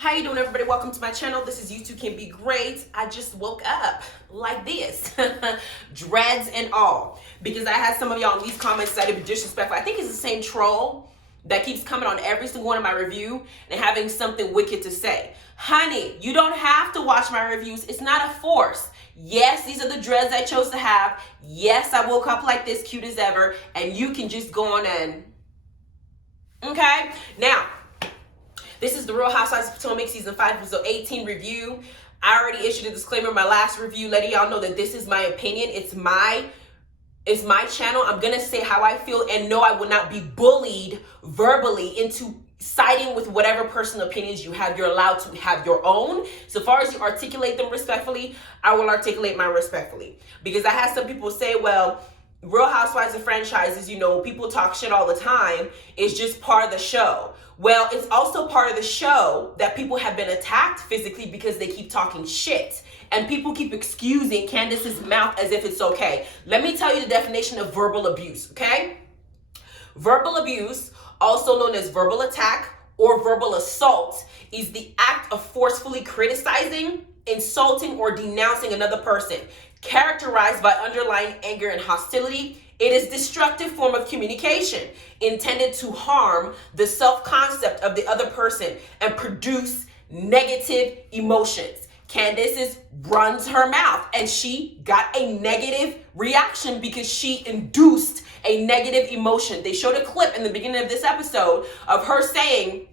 How you doing, everybody? Welcome to my channel. This is You Too Can Be Great. I just woke up like this, dreads and all, because I had some of y'all in these comments that are disrespectful. I think it's the same troll that keeps coming on every single one of my review and having something wicked to say. Honey, you don't have to watch my reviews. It's not a force. Yes, these are the dreads I chose to have. Yes, I woke up like this, cute as ever, and you can just go on and, okay? Now, this is the Real Housewives of Potomac Season 5, episode 18 review. I already issued a disclaimer in my last review, letting y'all know that this is my opinion. It's my channel. I'm going to say how I feel, and no, I will not be bullied verbally into siding with whatever personal opinions you have. You're allowed to have your own. So far as you articulate them respectfully, I will articulate mine respectfully. Because I had some people say, well, Real Housewives of franchises, you know, people talk shit all the time. It's just part of the show. Well, it's also part of the show that people have been attacked physically because they keep talking shit. And people keep excusing Candace's mouth as if it's okay. Let me tell you the definition of verbal abuse, okay? Verbal abuse, also known as verbal attack or verbal assault, is the act of forcefully criticizing, insulting, or denouncing another person, characterized by underlying anger and hostility. It is a destructive form of communication intended to harm the self-concept of the other person and produce negative emotions. Candace runs her mouth and she got a negative reaction because she induced a negative emotion. They showed a clip in the beginning of this episode of her saying,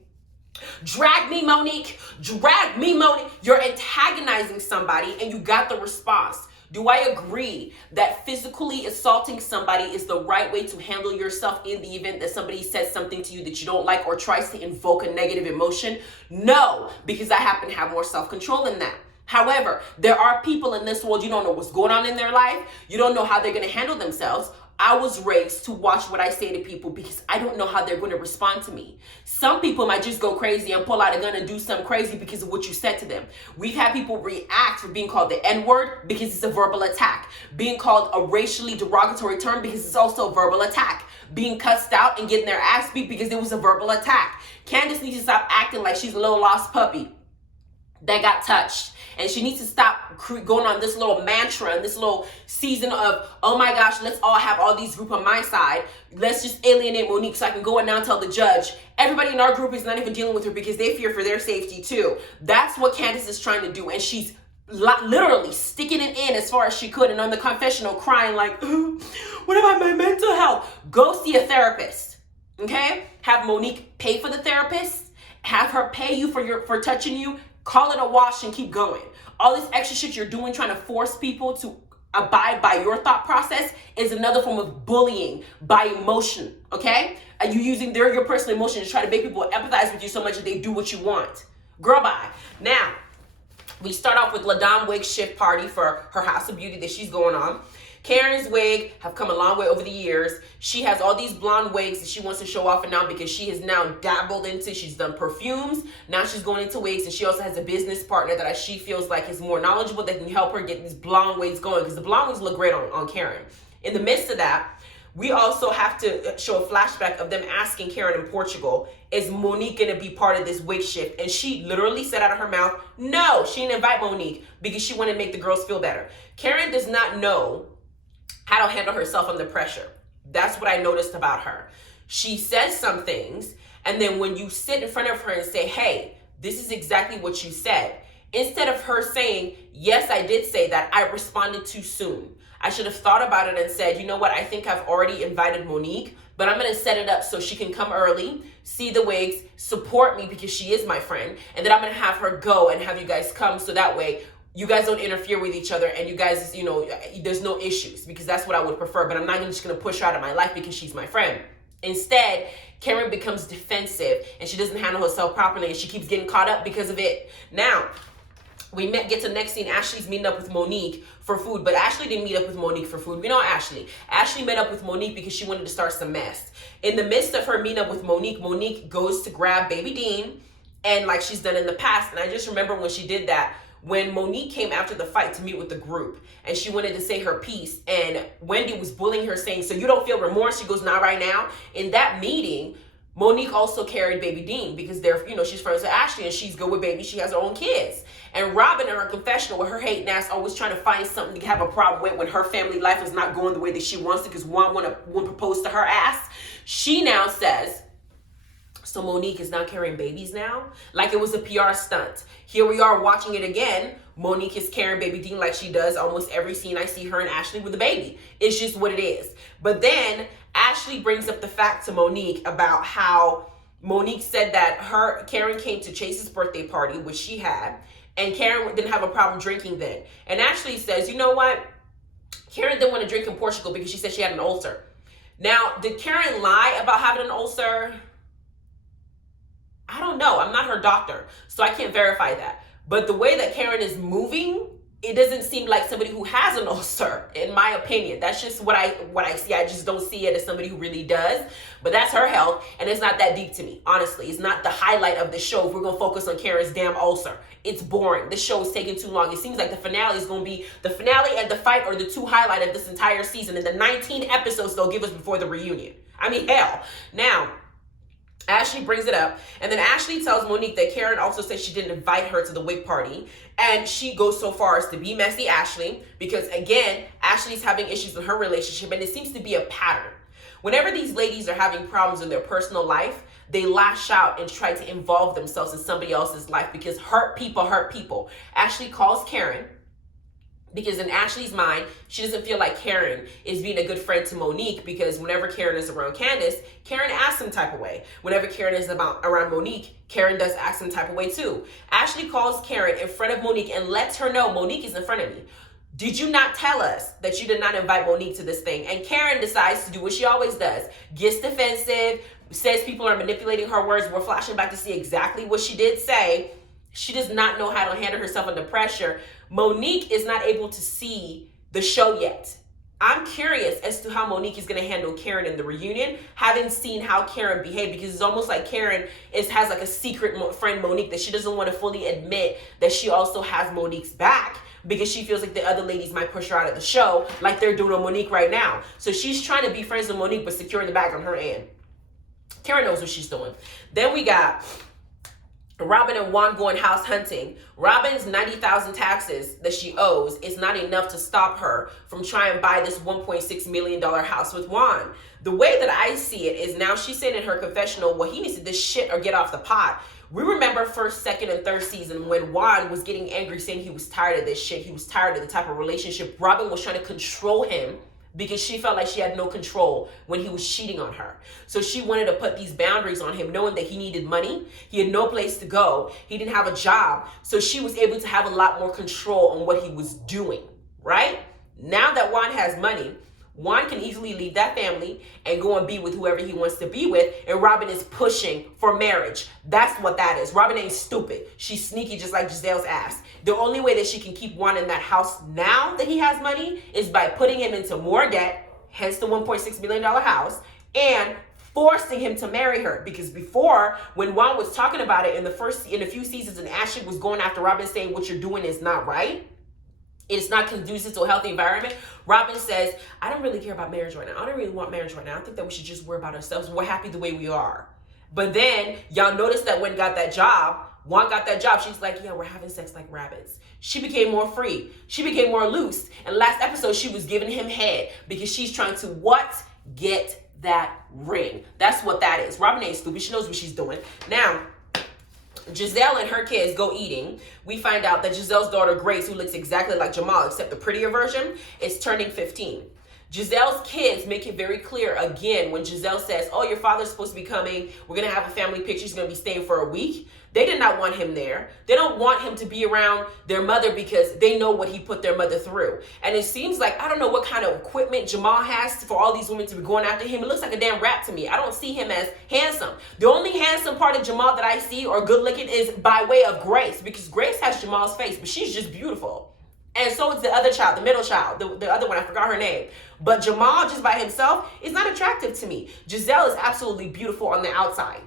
"Drag me, Monique. Drag me, Monique." You're antagonizing somebody and you got the response. Do I agree that physically assaulting somebody is the right way to handle yourself in the event that somebody says something to you that you don't like or tries to invoke a negative emotion? No, because I happen to have more self-control than that. However, there are people in this world, you don't know what's going on in their life. You don't know how they're going to handle themselves. I was raised to watch what I say to people because I don't know how they're going to respond to me. Some people might just go crazy and pull out a gun and do something crazy because of what you said to them. We've had people react for being called the N-word because it's a verbal attack. Being called a racially derogatory term because it's also a verbal attack. Being cussed out and getting their ass beat because it was a verbal attack. Candace needs to stop acting like she's a little lost puppy that got touched. And she needs to stop going on this little mantra and this little season of, oh my gosh, let's all have all these group on my side. Let's just alienate Monique so I can go and now tell the judge. Everybody in our group is not even dealing with her because they fear for their safety too. That's what Candace is trying to do. And she's literally sticking it in as far as she could and on the confessional crying like, what about my mental health? Go see a therapist, okay? Have Monique pay for the therapist. Have her pay you for touching you. Call it a wash and keep going. All this extra shit you're doing trying to force people to abide by your thought process is another form of bullying by emotion, okay? Are you using your personal emotion to try to make people empathize with you so much that they do what you want? Girl, bye. Now, we start off with LaDon Wig's shift party for her House of Beauty that she's going on. Karen's wig have come a long way over the years. She has all these blonde wigs that she wants to show off and now because she has now dabbled into, she's done perfumes. Now she's going into wigs, and she also has a business partner that she feels like is more knowledgeable that can help her get these blonde wigs going because the blonde wigs look great on Karen. In the midst of that, we also have to show a flashback of them asking Karen in Portugal, is Monique going to be part of this wig shift? And she literally said out of her mouth, no, she didn't invite Monique because she wanted to make the girls feel better. Karen does not know how to handle herself under pressure. That's what I noticed about her. She says some things, and then when you sit in front of her and say, hey, this is exactly what you said, instead of her saying, yes, I did say that, I responded too soon. I should have thought about it and said, you know what, I think I've already invited Monique, but I'm gonna set it up so she can come early, see the wigs, support me because she is my friend, and then I'm gonna have her go and have you guys come so that way you guys don't interfere with each other and you guys, you know, there's no issues, because that's what I would prefer. But I'm not just going to push her out of my life because she's my friend. Instead, Karen becomes defensive and she doesn't handle herself properly and she keeps getting caught up because of it. Now, get to the next scene. Ashley's meeting up with Monique for food, but Ashley didn't meet up with Monique for food. We know Ashley. Ashley met up with Monique because she wanted to start some mess. In the midst of her meeting up with Monique, Monique goes to grab Baby Dean, and like she's done in the past. And I just remember when she did that, when Monique came after the fight to meet with the group and she wanted to say her piece, and Wendy was bullying her saying, so you don't feel remorse? She goes, not right now. In that meeting, Monique also carried baby Dean because they're, she's friends with Ashley and she's good with baby. She has her own kids. And Robin in her confessional with her hating ass always trying to find something to have a problem with when her family life is not going the way that she wants to because Juan won't propose to her ass. She now says, so Monique is now carrying babies now? Like it was a PR stunt. Here we are watching it again. Monique is carrying baby Dean like she does almost every scene I see her and Ashley with a baby. It's just what it is. But then Ashley brings up the fact to Monique about how Monique said that Karen came to Chase's birthday party, which she had, and Karen didn't have a problem drinking then. And Ashley says, you know what? Karen didn't want to drink in Portugal because she said she had an ulcer. Now, did Karen lie about having an ulcer? I don't know. I'm not her doctor, so I can't verify that. But the way that Karen is moving, it doesn't seem like somebody who has an ulcer, in my opinion. That's just what I see. I just don't see it as somebody who really does. But that's her health, and it's not that deep to me, honestly. It's not the highlight of the show if we're going to focus on Karen's damn ulcer. It's boring. The show is taking too long. It seems like the finale is going to be, the finale and the fight are the two highlights of this entire season, and the 19 episodes they'll give us before the reunion. I mean, hell. Now, Ashley brings it up, and then Ashley tells Monique that Karen also said she didn't invite her to the wig party, and she goes so far as to be messy Ashley, because again, Ashley's having issues in her relationship, and it seems to be a pattern. Whenever these ladies are having problems in their personal life, they lash out and try to involve themselves in somebody else's life because hurt people hurt people. Ashley calls Karen, because in Ashley's mind, she doesn't feel like Karen is being a good friend to Monique because whenever Karen is around Candace, Karen acts some type of way. Whenever Karen is around Monique, Karen does act some type of way too. Ashley calls Karen in front of Monique and lets her know, Monique is in front of me. Did you not tell us that you did not invite Monique to this thing? And Karen decides to do what she always does. Gets defensive, says people are manipulating her words. We're flashing back to see exactly what she did say. She does not know how to handle herself under pressure. Monique is not able to see the show yet. I'm curious as to how Monique is going to handle Karen in the reunion, having seen how Karen behaved, because it's almost like Karen has like a secret friend, Monique, that she doesn't want to fully admit that she also has Monique's back because she feels like the other ladies might push her out of the show like they're doing on Monique right now. So she's trying to be friends with Monique but securing the bag on her end. Karen knows what she's doing. Then we got Robin and Juan going house hunting. Robin's $90,000 taxes that she owes is not enough to stop her from trying to buy this $1.6 million house with Juan. The way that I see it is now she's saying in her confessional, well, he needs to this shit or get off the pot. We remember first, second, and third season when Juan was getting angry saying he was tired of this shit. He was tired of the type of relationship. Robin was trying to control him because she felt like she had no control when he was cheating on her. So she wanted to put these boundaries on him, knowing that he needed money. He had no place to go. He didn't have a job. So she was able to have a lot more control on what he was doing, right? Now that Juan has money, Juan can easily leave that family and go and be with whoever he wants to be with. And Robin is pushing for marriage. That's what that is. Robin ain't stupid. She's sneaky just like Gizelle's ass. The only way that she can keep Juan in that house now that he has money is by putting him into more debt, hence the $1.6 million house, and forcing him to marry her. Because before, when Juan was talking about it in a few seasons and Ashley was going after Robin saying what you're doing is not right, it's not conducive to a healthy environment, Robin says, I don't really care about marriage right now. I don't really want marriage right now. I think that we should just worry about ourselves. We're happy the way we are. But then y'all notice that when got that job, Juan got that job, she's like, yeah, we're having sex like rabbits. She became more free. She became more loose. And last episode, she was giving him head because she's trying to what? Get that ring. That's what that is. Robin ain't stupid. She knows what she's doing. Now, Gizelle and her kids go eating. We find out that Gizelle's daughter, Grace, who looks exactly like Jamal, except the prettier version, is turning 15. Gizelle's kids make it very clear again when Gizelle says, oh, your father's supposed to be coming. We're going to have a family picture. He's going to be staying for a week. They did not want him there. They don't want him to be around their mother because they know what he put their mother through. And it seems like, I don't know what kind of equipment Jamal has for all these women to be going after him. It looks like a damn rat to me. I don't see him as handsome. The only handsome part of Jamal that I see or good looking is by way of Grace, because Grace has Jamal's face, but she's just beautiful. And so is the other child, the middle child, the other one, I forgot her name. But Jamal, just by himself, is not attractive to me. Gizelle is absolutely beautiful on the outside.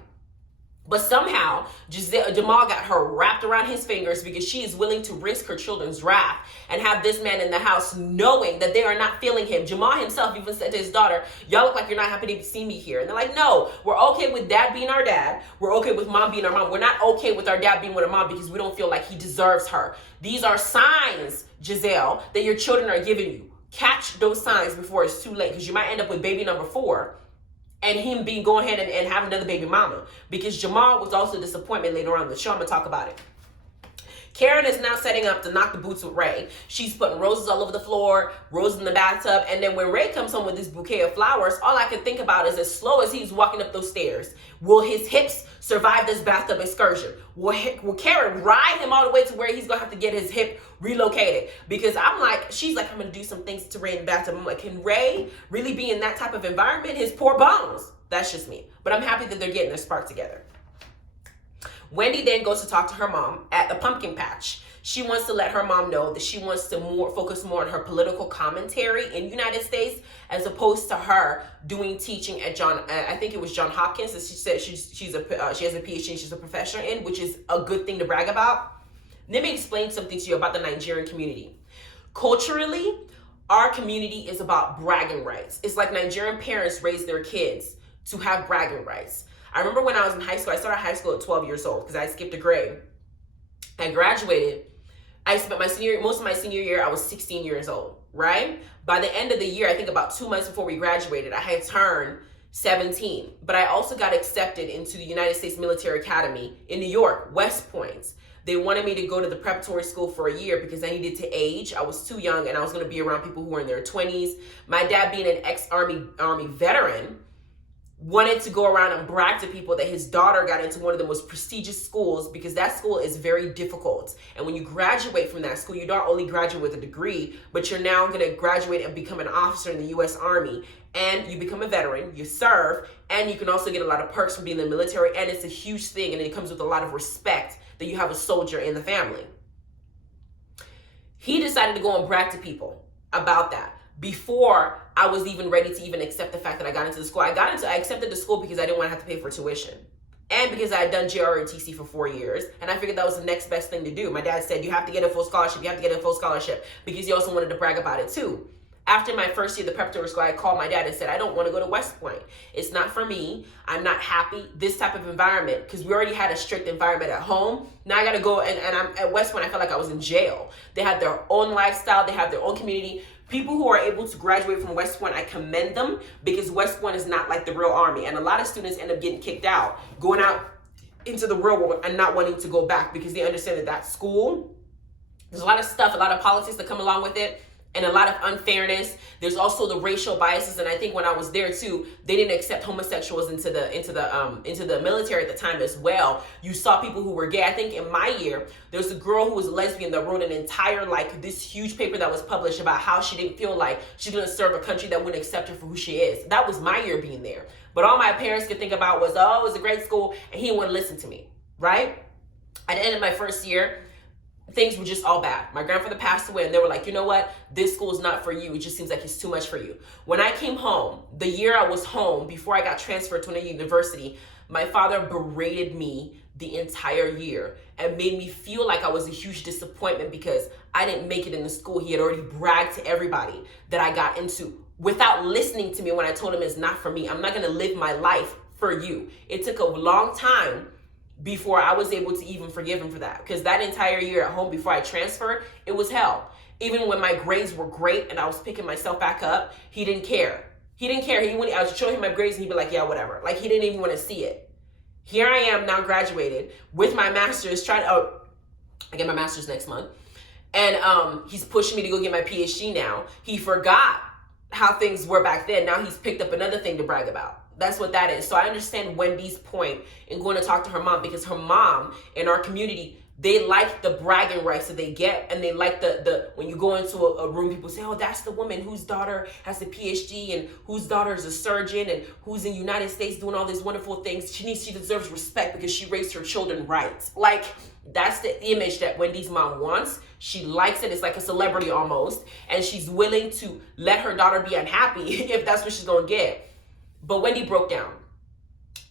But somehow, Jamal got her wrapped around his fingers because she is willing to risk her children's wrath and have this man in the house knowing that they are not feeling him. Jamal himself even said to his daughter, y'all look like you're not happy to see me here. And they're like, no, we're okay with dad being our dad. We're okay with mom being our mom. We're not okay with our dad being with our mom because we don't feel like he deserves her. These are signs, Gizelle, that your children are giving you. Catch those signs before it's too late, because you might end up with baby number 4 and him being go ahead and have another baby mama, because Jamal was also a disappointment later on in the show. I'm gonna talk about it. Karen is now setting up to knock the boots with Ray. She's putting roses all over the floor, roses in the bathtub, and then when Ray comes home with this bouquet of flowers, all I can think about is, as slow as he's walking up those stairs, will his hips survive this bathtub excursion? Will Karen ride him all the way to where he's gonna have to get his hip relocated? Because she's like, I'm gonna do some things to Ray in the bathtub. I'm like, can Ray really be in that type of environment? His poor bones. That's just me. But I'm happy that they're getting their spark together. Wendy then goes to talk to her mom at the pumpkin patch. She wants to let her mom know that she wants to focus more on her political commentary in the United States, as opposed to her doing teaching at I think it was John Hopkins, as she said she has a PhD and she's a professor in, which is a good thing to brag about. Let me explain something to you about the Nigerian community. Culturally, our community is about bragging rights. It's like Nigerian parents raise their kids to have bragging rights. I remember when I was in high school, I started high school at 12 years old because I skipped a grade. I graduated. I spent most of my senior year, I was 16 years old, right? By the end of the year, I think about 2 months before we graduated, I had turned 17. But I also got accepted into the United States Military Academy in New York, West Point. They wanted me to go to the preparatory school for a year because I needed to age. I was too young and I was going to be around people who were in their 20s. My dad, being an ex-Army veteran, wanted to go around and brag to people that his daughter got into one of the most prestigious schools, because that school is very difficult. And when you graduate from that school, you don't only graduate with a degree, but you're now going to graduate and become an officer in the U.S. Army. And you become a veteran, you serve, and you can also get a lot of perks from being in the military. And it's a huge thing, and it comes with a lot of respect that you have a soldier in the family. He decided to go and brag to people about that before I was even ready to even accept the fact that I got into the school. I accepted the school because I didn't want to have to pay for tuition. And because I had done JROTC for 4 years, and I figured that was the next best thing to do. My dad said, you have to get a full scholarship, because he also wanted to brag about it too. After my first year of the preparatory school, I called my dad and said, I don't want to go to West Point. It's not for me. I'm not happy. This type of environment, because we already had a strict environment at home. Now I got to go, and I'm at West Point, I felt like I was in jail. They had their own lifestyle. They have their own community. People who are able to graduate from West Point, I commend them, because West Point is not like the real Army. And a lot of students end up getting kicked out, going out into the real world and not wanting to go back, because they understand that that school, there's a lot of stuff, a lot of politics that come along with it, and a lot of unfairness. There's also the racial biases, and I think when I was there too, they didn't accept homosexuals into the military at the time as well. You saw people who were gay. I think in my year, there was a girl who was a lesbian that wrote an entire, this huge paper that was published about how she didn't feel like she's gonna serve a country that wouldn't accept her for who she is. That was my year being there. But all my parents could think about was, oh, it was a great school, and he didn't want to listen to me, right? At the end of my first year, things were just all bad. My grandfather passed away, and they were like, you know what? This school is not for you. It just seems like it's too much for you. When I came home, the year I was home, before I got transferred to another university, my father berated me the entire year and made me feel like I was a huge disappointment because I didn't make it in the school he had already bragged to everybody that I got into, without listening to me when I told him it's not for me. I'm not going to live my life for you. It took a long time before I was able to even forgive him for that, because that entire year at home before I transferred, it was hell. Even when my grades were great and I was picking myself back up, he didn't care. He didn't care. I was showing him my grades and he'd be like, yeah, whatever. Like, he didn't even want to see it. Here I am now, graduated with my master's, I get my master's next month. And he's pushing me to go get my PhD now. He forgot how things were back then. Now he's picked up another thing to brag about. That's what that is. So I understand Wendy's point in going to talk to her mom, because her mom in our community, they like the bragging rights that they get, and they like the when you go into a room, people say, oh, that's the woman whose daughter has a PhD and whose daughter is a surgeon and who's in the United States doing all these wonderful things. She deserves respect because she raised her children right. Like, that's the image that Wendy's mom wants. She likes it. It's like a celebrity almost, and she's willing to let her daughter be unhappy if that's what she's gonna get. But Wendy broke down.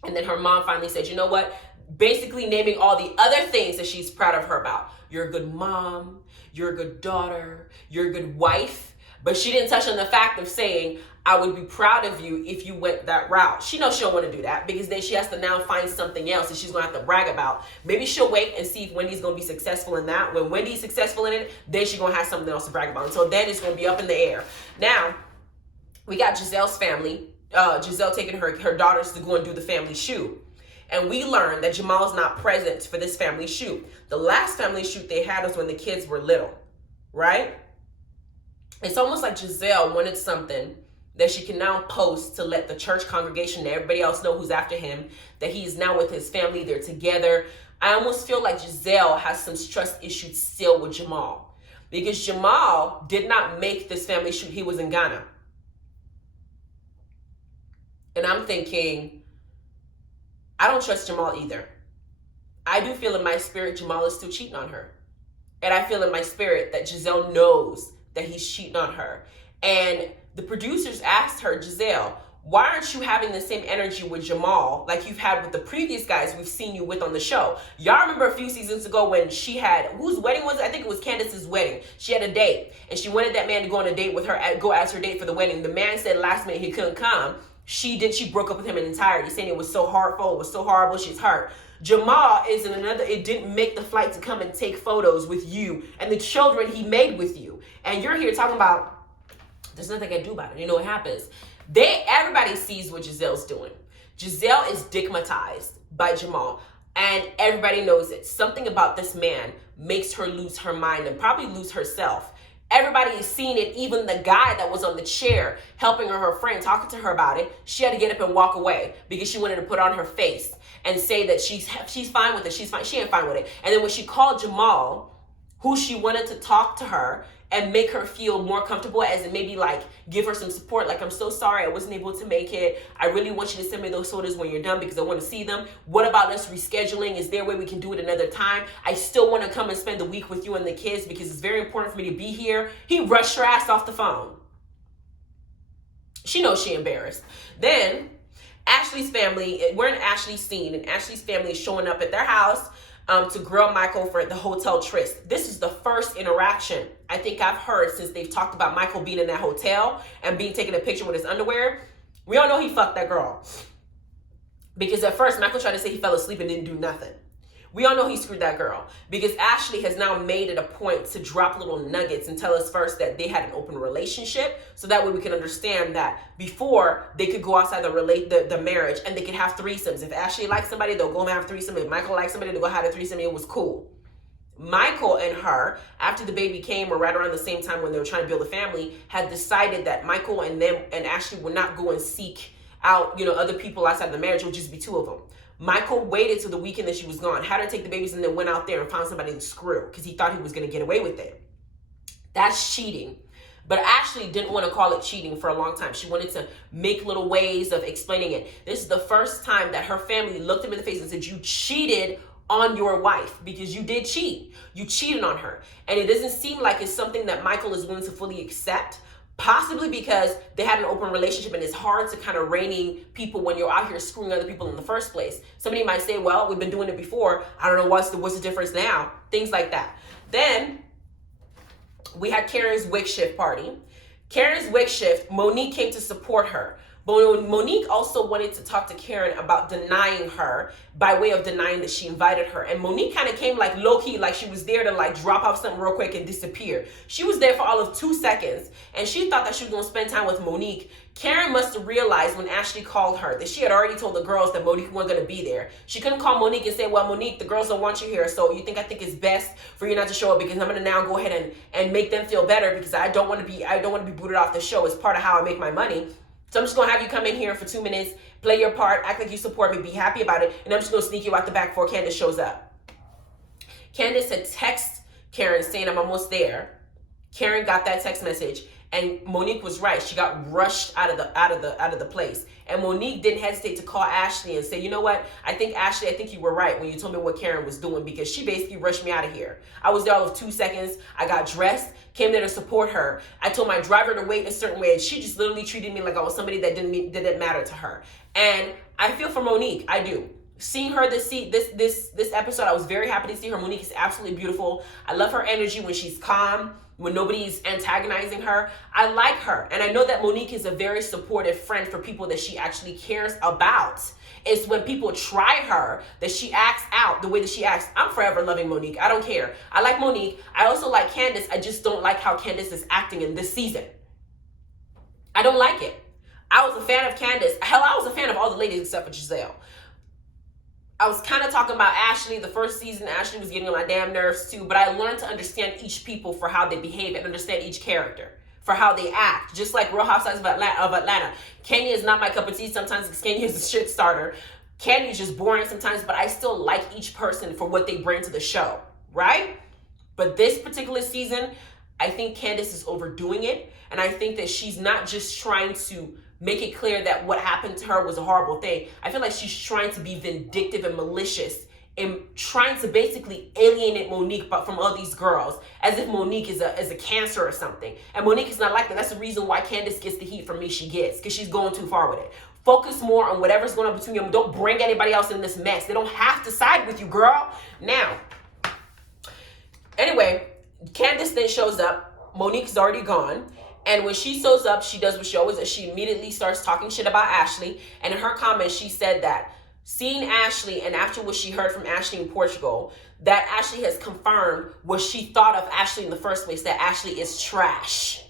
And then her mom finally said, you know what? basically naming all the other things that she's proud of her about. You're a good mom, you're a good daughter, you're a good wife. But she didn't touch on the fact of saying, I would be proud of you if you went that route. She knows she don't want to do that because then she has to now find something else that she's going to have to brag about. Maybe she'll wait and see if Wendy's going to be successful in that. When Wendy's successful in it, then she's going to have something else to brag about. Until then, it's going to be up in the air. Now, we got Gizelle's family. Gizelle taking her daughters to go and do the family shoot. And we learned that Jamal's not present for this family shoot. The last family shoot they had was when the kids were little, right? It's almost like Gizelle wanted something that she can now post to let the church congregation and everybody else know who's after him, that he is now with his family, they're together. I almost feel like Gizelle has some trust issues still with Jamal, because Jamal did not make this family shoot. He was in Ghana. And I'm thinking, I don't trust Jamal either. I do feel in my spirit Jamal is still cheating on her. And I feel in my spirit that Gizelle knows that he's cheating on her. And the producers asked her, Gizelle, why aren't you having the same energy with Jamal like you've had with the previous guys we've seen you with on the show? Y'all remember a few seasons ago when she had, whose wedding was it? I think it was Candace's wedding. She had a date and she wanted that man to go on a date with her, go as her date for the wedding. The man said last minute he couldn't come. She broke up with him in entirety, saying it was so hurtful, it was so horrible, she's hurt. Jamal is in another, it didn't make the flight to come and take photos with you and the children he made with you. And you're here talking about, there's nothing I can do about it. You know what happens? Everybody sees what Gizelle's doing. Gizelle is stigmatized by Jamal, and everybody knows it. Something about this man makes her lose her mind and probably lose herself. Everybody is seeing it. Even the guy that was on the chair helping her friend, talking to her about it, she had to get up and walk away because she wanted to put on her face and say that she's fine with it. She's fine. She ain't fine with it. And then when she called Jamal, who she wanted to talk to her and make her feel more comfortable, as in maybe like give her some support, like, I'm so sorry I wasn't able to make it. I really want you to send me those photos when you're done because I want to see them. What about us rescheduling? Is there a way we can do it another time? I still want to come and spend the week with you and the kids because it's very important for me to be here. He rushed her ass off the phone. She knows she embarrassed. Then Ashley's family, we're in Ashley's scene, and Ashley's family is showing up at their house to grill Michael for the hotel tryst. This is the first interaction I think I've heard since they've talked about Michael being in that hotel and taking a picture with his underwear. We all know he fucked that girl. Because at first, Michael tried to say he fell asleep and didn't do nothing. We all know he screwed that girl because Ashley has now made it a point to drop little nuggets and tell us first that they had an open relationship, so that way we can understand that before they could go outside the marriage and they could have threesomes. If Ashley likes somebody, they'll go and have a threesome. If Michael likes somebody, they'll go have a threesome. It was cool. Michael and her, after the baby came, or right around the same time when they were trying to build a family, had decided that Michael and them and Ashley would not go and seek out, other people outside the marriage. It would just be two of them. Michael waited till the weekend that she was gone, had her take the babies, and then went out there and found somebody to screw because he thought he was going to get away with it. That's cheating. But Ashley didn't want to call it cheating for a long time. She wanted to make little ways of explaining it. This is the first time that her family looked him in the face and said, you cheated on your wife because you did cheat. You cheated on her. And it doesn't seem like it's something that Michael is willing to fully accept. Possibly because they had an open relationship and it's hard to kind of reining people when you're out here screwing other people in the first place. Somebody might say, well, we've been doing it before. I don't know what's the difference now. Things like that. Then we had Karen's wig shift party. Karen's wig shift, Monique came to support her. But Monique also wanted to talk to Karen about denying her by way of denying that she invited her. And Monique kind of came like low-key, like she was there to like drop off something real quick and disappear. She was there for all of 2 seconds and she thought that she was going to spend time with Monique. Karen must have realized when Ashley called her that she had already told the girls that Monique wasn't going to be there. She couldn't call Monique and say, well, Monique, the girls don't want you here. So I think it's best for you not to show up because I'm going to now go ahead and make them feel better because I don't want to be booted off the show. It's part of how I make my money. So I'm just going to have you come in here for 2 minutes, play your part, act like you support me, be happy about it, and I'm just going to sneak you out the back before Candace shows up. Candace had texted Karen saying, I'm almost there. Karen got that text message, and Monique was right. She got rushed out of the place. And Monique didn't hesitate to call Ashley and say, you know what? Ashley, I think you were right when you told me what Karen was doing because she basically rushed me out of here. I was there all of 2 seconds. I got dressed, came there to support her. I told my driver to wait a certain way, and she just literally treated me like I was somebody that didn't matter to her. And I feel for Monique. I do. Seeing her this episode, I was very happy to see her. Monique is absolutely beautiful. I love her energy when she's calm, when nobody's antagonizing her. I like her. And I know that Monique is a very supportive friend for people that she actually cares about. It's when people try her that she acts out the way that she acts. I'm forever loving Monique. I don't care. I like Monique. I also like Candace. I just don't like how Candace is acting in this season. I don't like it. I was a fan of Candace. Hell, I was a fan of all the ladies except for Gizelle. I was kind of talking about Ashley. The first season, Ashley was getting on my damn nerves too. But I learned to understand each people for how they behave and understand each character for how they act. Just like Real Housewives of Atlanta. Kenya is not my cup of tea sometimes because Kenya is a shit starter. Kenya is just boring sometimes, but I still like each person for what they bring to the show, right? But this particular season, I think Candace is overdoing it. And I think that she's not just trying to make it clear that what happened to her was a horrible thing. I feel like she's trying to be vindictive and malicious and trying to basically alienate Monique from all these girls as if Monique is a cancer or something. And Monique is not like that. That's the reason why Candace gets the heat from me she gets, because she's going too far with it. Focus more on whatever's going on between them. Don't bring anybody else in this mess. They don't have to side with you, girl. Now, anyway, Candace then shows up. Monique's already gone. And when she shows up, she does what she always does. She immediately starts talking shit about Ashley. And in her comments, she said that seeing Ashley and after what she heard from Ashley in Portugal, that Ashley has confirmed what she thought of Ashley in the first place, that Ashley is trash.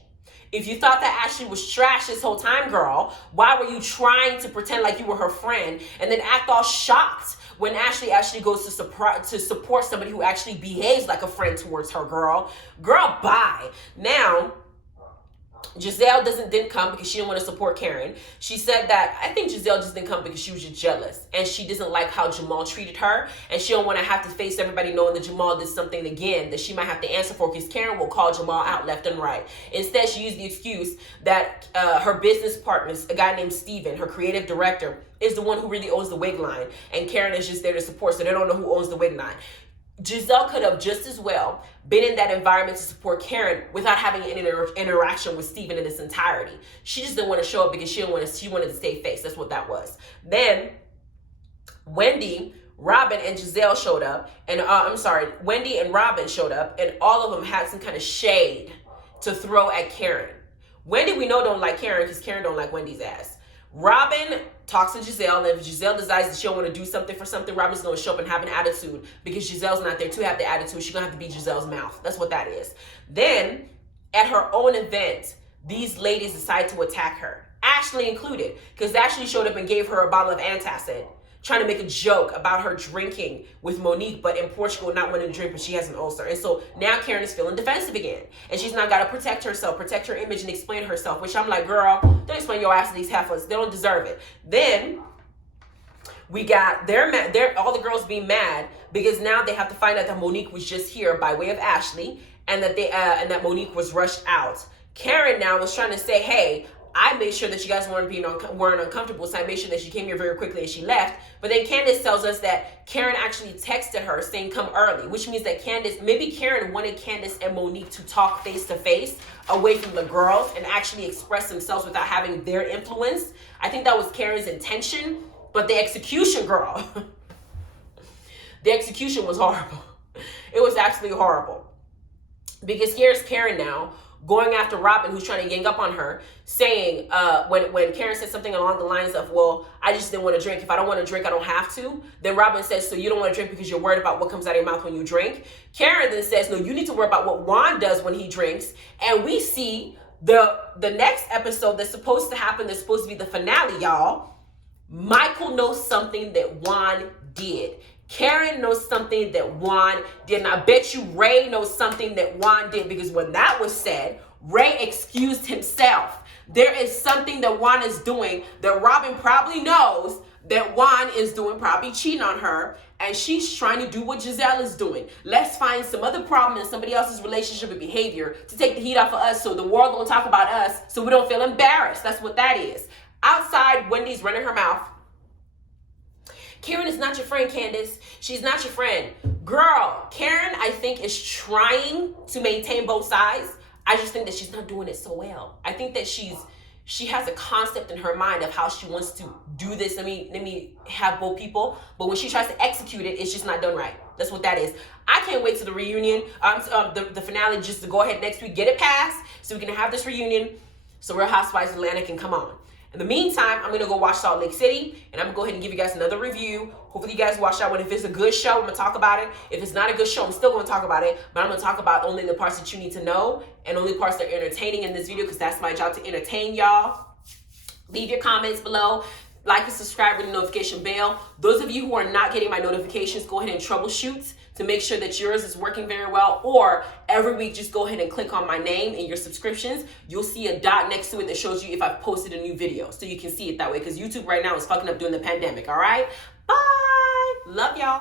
If you thought that Ashley was trash this whole time, girl, why were you trying to pretend like you were her friend and then act all shocked when Ashley actually goes to support somebody who actually behaves like a friend towards her, girl? Girl, bye. Now, Gizelle didn't come because she didn't want to support Karen. She said that, I think Gizelle just didn't come because she was just jealous. And she doesn't like how Jamal treated her. And she don't want to have to face everybody knowing that Jamal did something again that she might have to answer for, because Karen will call Jamal out left and right. Instead, she used the excuse that her business partners, a guy named Steven, her creative director, is the one who really owns the wig line. And Karen is just there to support, so they don't know who owns the wig line. Giselle could have just as well been in that environment to support Karen without having any interaction with Steven in its entirety. She just didn't want to show up because she wanted to stay face. That's what that was. Then Wendy, Robin, and Gizelle showed up. And Wendy and Robin showed up, and all of them had some kind of shade to throw at Karen. Wendy, we know, don't like Karen because Karen don't like Wendy's ass. Robin talks to Gizelle, and if Gizelle decides that she don't want to do something for something, Robin's going to show up and have an attitude because Giselle's not there to have the attitude. She's going to have to be Giselle's mouth. That's what that is. Then, at her own event, these ladies decide to attack her, Ashley included, because Ashley showed up and gave her a bottle of antacid, trying to make a joke about her drinking with Monique, but in Portugal not wanting to drink, but she has an ulcer. And so now Karen is feeling defensive again. And she's not got to protect herself, protect her image, and explain herself, which I'm like, girl, don't explain your ass to these heifers. They don't deserve it. Then we got, all the girls being mad because now they have to find out that Monique was just here by way of Ashley, and that that Monique was rushed out. Karen now was trying to say, hey, I made sure that you guys weren't uncomfortable, so I made sure that she came here very quickly and she left. But then Candace tells us that Karen actually texted her saying come early, which means that maybe Karen wanted Candace and Monique to talk face to face away from the girls and actually express themselves without having their influence. I think that was Karen's intention, but the execution, girl, the execution was horrible. It was absolutely horrible. Because here's Karen now going after Robin, who's trying to gang up on her, saying, when Karen said something along the lines of, well, I just didn't want to drink. If I don't want to drink, I don't have to. Then Robin says, so you don't want to drink because you're worried about what comes out of your mouth when you drink. Karen then says, no, you need to worry about what Juan does when he drinks. And we see the next episode that's supposed to happen, that's supposed to be the finale, y'all. Michael knows something that Juan did. Karen knows something that Juan did. And I bet you Ray knows something that Juan did, because when that was said, Ray excused himself. There is something that Juan is doing that Robin probably knows that Juan is doing, probably cheating on her, and she's trying to do what Gizelle is doing. Let's find some other problem in somebody else's relationship and behavior to take the heat off of us so the world don't talk about us so we don't feel embarrassed. That's what that is. Outside, Wendy's running her mouth. Karen is not your friend, Candace. She's not your friend. Girl, Karen, I think, is trying to maintain both sides. I just think that she's not doing it so well. I think that she's she has a concept in her mind of how she wants to do this. Let me have both people. But when she tries to execute it, it's just not done right. That's what that is. I can't wait to the reunion, the finale, just to go ahead next week, get it passed, so we can have this reunion, so Real Housewives of Atlanta can come on. In the meantime, I'm gonna go watch Salt Lake City, and I'm gonna go ahead and give you guys another review. Hopefully you guys watch that one. If it's a good show, I'm gonna talk about it. If it's not a good show, I'm still gonna talk about it, but I'm gonna talk about only the parts that you need to know, and only parts that are entertaining in this video, because that's my job, to entertain y'all. Leave your comments below. Like and subscribe with the notification bell. Those of you who are not getting my notifications, go ahead and troubleshoot to make sure that yours is working very well. Or every week, just go ahead and click on my name in your subscriptions. You'll see a dot next to it that shows you if I've posted a new video. So you can see it that way, because YouTube right now is fucking up during the pandemic, all right? Bye. Love y'all.